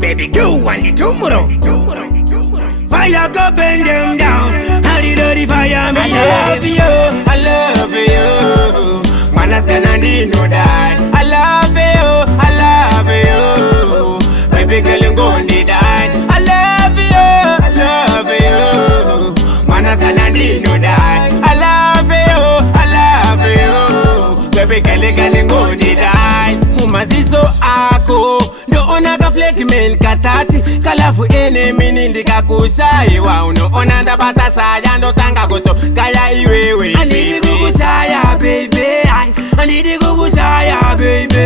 Baby, you want the tomorrow. Fire go bend them down. How the dirty fire me. I love you. Manas gonna need no that. I love you. Baby girl, you gon' need that. I love you. Manas gonna need no that. I love you. Baby girl, you gon' need that. Mumazizo ako ndo onaka flake men katati kalafu ene minindi kakushaiwa uno onanda batasaya ndo tanga goto kaya iwewe. I need to go shaya, baby. I need to go shaya, baby.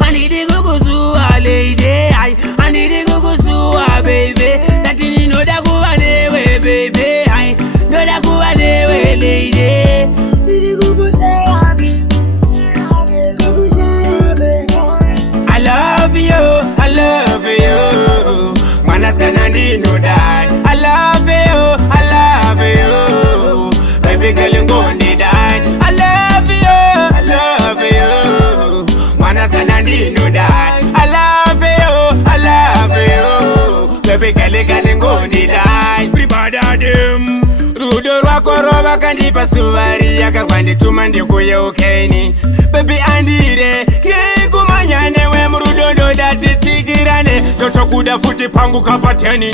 I need to go suwa, lady. I need to go suwa, baby. That you know that go anyway, baby. I know that go anyway, lady. I love you. Manas gonna need no that. I love you. Baby girl, you gon' need that. I love you. Manas gonna need no that. I love you. Baby girl, you gon' need that. Everybody them. Rudo rwako roba kandipa suvari yakarwandi tuma ndikuye ukeni. Baby andire kumanyane we murudondo datitsigirane totokuda futi pangu kapateni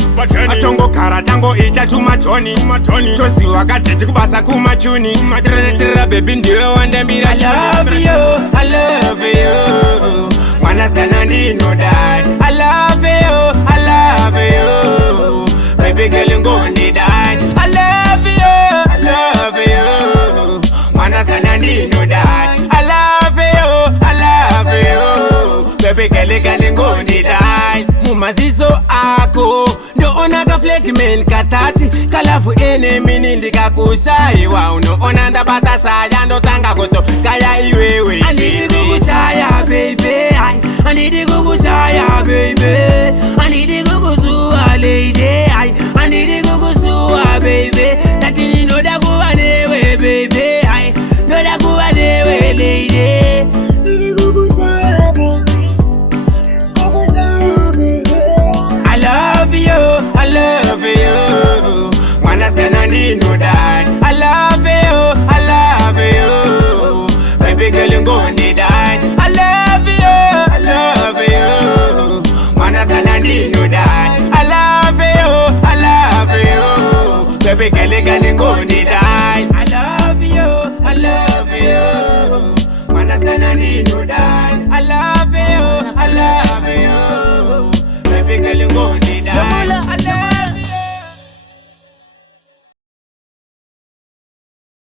atongo kara tango ita tumatoni tosi wakati tikubasa kumachuni matrera baby ndiwe wandambira. I love you. Manas gonna need no that. I love you. Baby girl, you gon' need that. I love you. Manas gonna need no that. I love you. Baby girl, you gon' need that. Mumazizo ako ndo onaka flake men katati kalafu ene minindi kakushaiwa uno onanda batasaya ndo tanga goto kaya iwewe. I need to go shaya, baby. I need to go shaya, baby. I need to go suwa, lady. I need to go suwa, baby. That you know that go anyway, baby. I know that go anyway, lady. I love you. Manas gonna need no that. I love you. Baby girl, you gon' need that. I love you. Manas gonna need no that. I love you. Baby girl, you gon' need that. I love you. Manas gonna need no that.